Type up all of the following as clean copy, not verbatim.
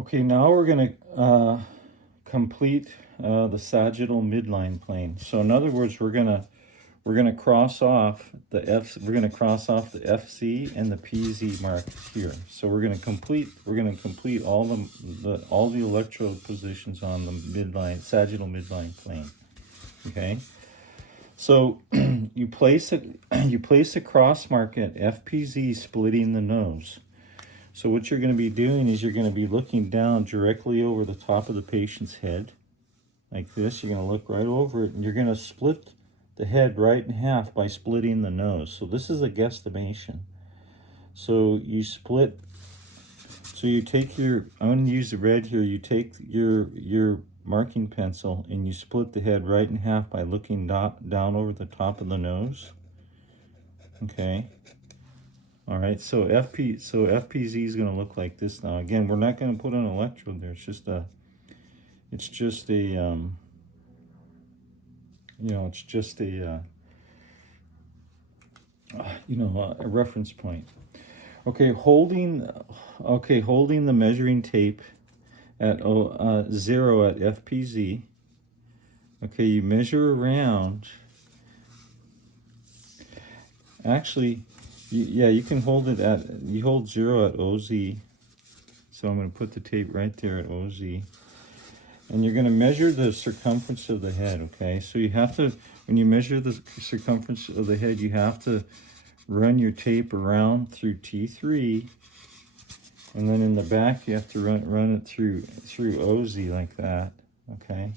Okay, now we're going to complete the sagittal midline plane. So in other words, we're gonna cross off the FC and the PZ mark here. So we're gonna complete all the electrode positions on the sagittal midline plane. Okay. So you place a cross mark at FPZ, splitting the nose. So what you're going to be doing is you're going to be looking down directly over the top of the patient's head, like this. You're going to look right over it, and you're going to split the head right in half by splitting the nose. So this is a guesstimation. So you split, so you take your, I'm going to use the red here, you take your marking pencil and you split the head right in half by looking down over the top of the nose. Okay. All right, so FPZ is going to look like this now. Again, we're not going to put an electrode there. It's just a a reference point. Okay, holding the measuring tape at 0 at FPZ. Okay, you measure around. Actually, you can hold it you hold 0 at OZ. So I'm going to put the tape right there at OZ. And you're going to measure the circumference of the head, okay? So you have to, when you measure the circumference of the head, you have to run your tape around through T3. And then in the back, you have to run it through OZ like that, okay?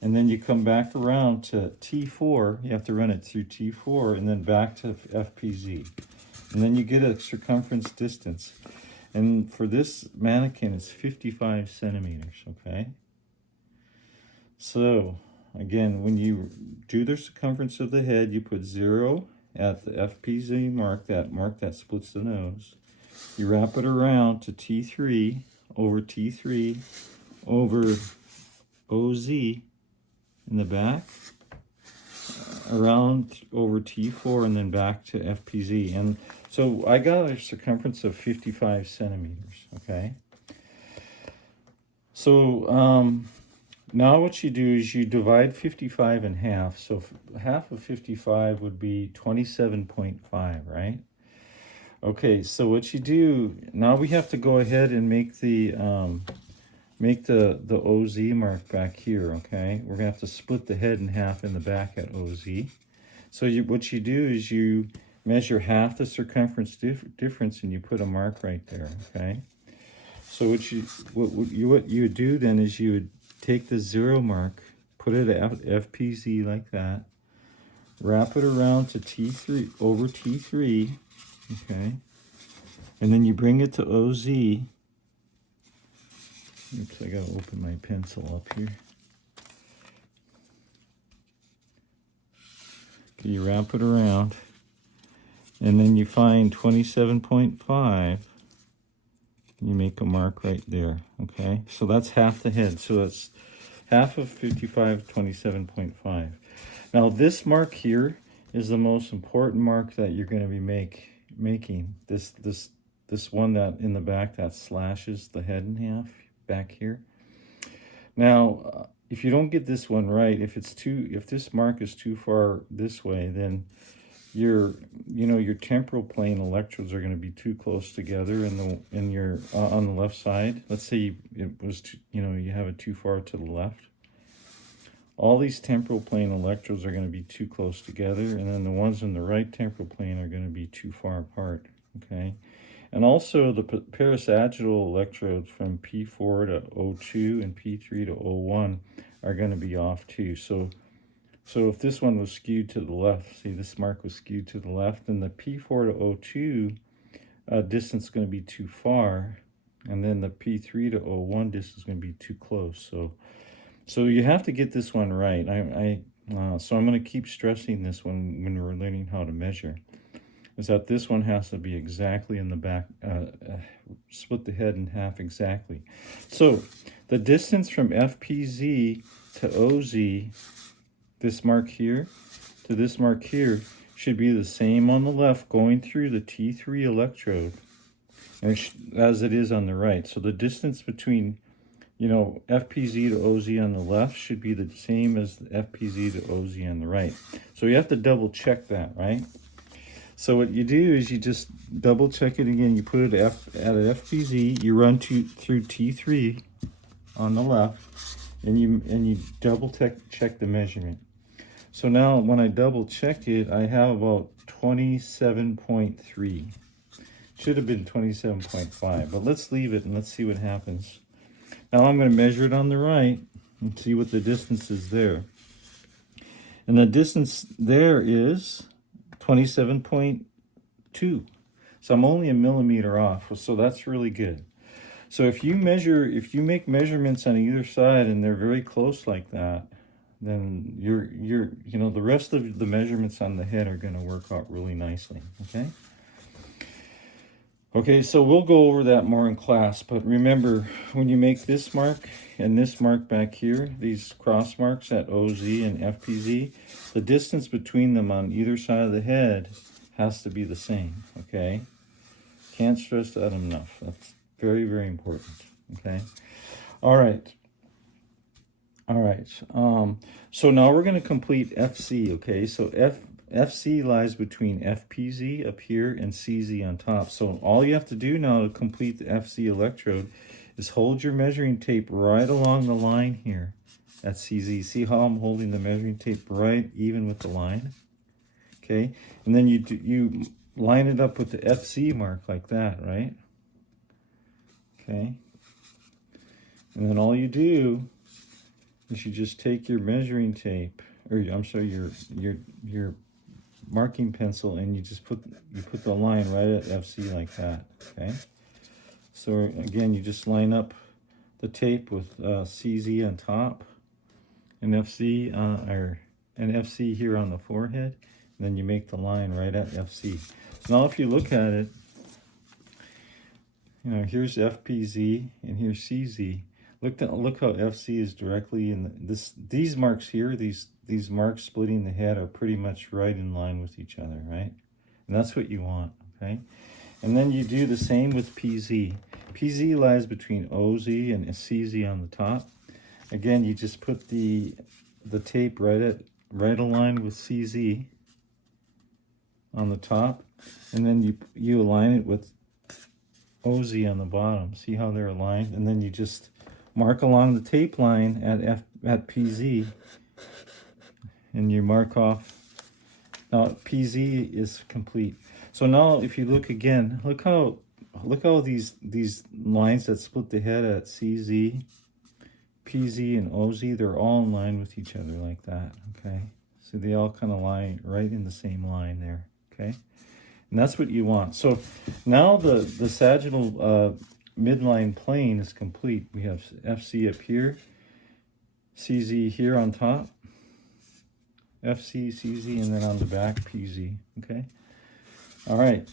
And then you come back around to T4. You have to run it through T4 and then back to FPZ. And then you get a circumference distance. And for this mannequin, it's 55 centimeters, okay? So, again, when you do the circumference of the head, you put 0 at the FPZ mark that splits the nose. You wrap it around to T3 over OZ in the back, around over T4, and then back to FPZ. And so I got a circumference of 55 centimeters, okay? So now what you do is you divide 55 in half. So half of 55 would be 27.5, right? Okay, so what you do, now we have to go ahead and make the OZ mark back here, okay? We're going to have to split the head in half in the back at OZ. So what you do is you measure half the circumference difference and you put a mark right there, okay? So what you would do then is you would take the 0 mark, put it at FPZ like that, wrap it around to T3, over T3, okay? And then you bring it to OZ. Oops, I gotta open my pencil up here. Okay, you wrap it around, and then you find 27.5. You make a mark right there, okay? So that's half the head. So that's half of 55, 27.5. Now this mark here is the most important mark that you're going to be making. This one that in the back that slashes the head in half back here. Now, if you don't get this one right, if this mark is too far this way, then your temporal plane electrodes are going to be too close together on the left side. Let's say it was you have it too far to the left. All these temporal plane electrodes are going to be too close together, and then the ones in the right temporal plane are going to be too far apart, okay? And also the parasagittal electrodes from P4 to O2 and P3 to O1 are going to be off too. So if this one was skewed to the left, see this mark was skewed to the left, then the P4 to O2 distance is going to be too far, and then the P3 to O1 distance is going to be too close. So you have to get this one right. So I'm going to keep stressing this one when we're learning how to measure, is that this one has to be exactly in the back, split the head in half exactly. So the distance from FPZ to OZ, this mark here to this mark here, should be the same on the left going through the T3 electrode as it is on the right. So the distance between, you know, FPZ to OZ on the left should be the same as the FPZ to OZ on the right. So you have to double check that, right? So what you do is you just double check it again. You put it at an FPZ, you run through T3 on the left, and you double check the measurement. So now when I double check it, I have about 27.3. Should have been 27.5, but let's leave it and let's see what happens. Now I'm going to measure it on the right and see what the distance is there. And the distance there is 27.2. So I'm only a millimeter off, so that's really good. So if you make measurements on either side and they're very close like that, then you know, the rest of the measurements on the head are going to work out really nicely, okay? Okay, so we'll go over that more in class, but remember, when you make this mark and this mark back here, these cross marks at OZ and FPZ, the distance between them on either side of the head has to be the same, okay? Can't stress that enough. That's very, very important, okay? All right. So now we're going to complete FC, okay? So FC lies between FPZ up here and CZ on top. So all you have to do now to complete the FC electrode is hold your measuring tape right along the line here at CZ. See how I'm holding the measuring tape right even with the line? Okay, and then you line it up with the FC mark like that, right? Okay, and then all you do is you just take your measuring tape, or I'm sorry, your marking pencil, and you just put the line right at FC like that. Okay, so again, you just line up the tape with CZ on top and FC and FC here on the forehead, and then you make the line right at FC. So now if you look at it, you know, here's FPZ and here's CZ. Look how FC is directly in these marks here, these marks splitting the head are pretty much right in line with each other, right? And that's what you want, okay? And then you do the same with PZ. PZ lies between OZ and CZ on the top. Again, you just put the tape right aligned with CZ on the top, and then you align it with OZ on the bottom. See how they're aligned? And then you just mark along the tape line at PZ, and you mark off. Now PZ is complete. So now if you look again, look how these lines that split the head at CZ, PZ, and OZ, they're all in line with each other like that, okay? So they all kind of lie right in the same line there, okay? And that's what you want. So now the sagittal midline plane is complete. We have FC up here, CZ here on top, FC, CZ, and then on the back, PZ, okay? All right.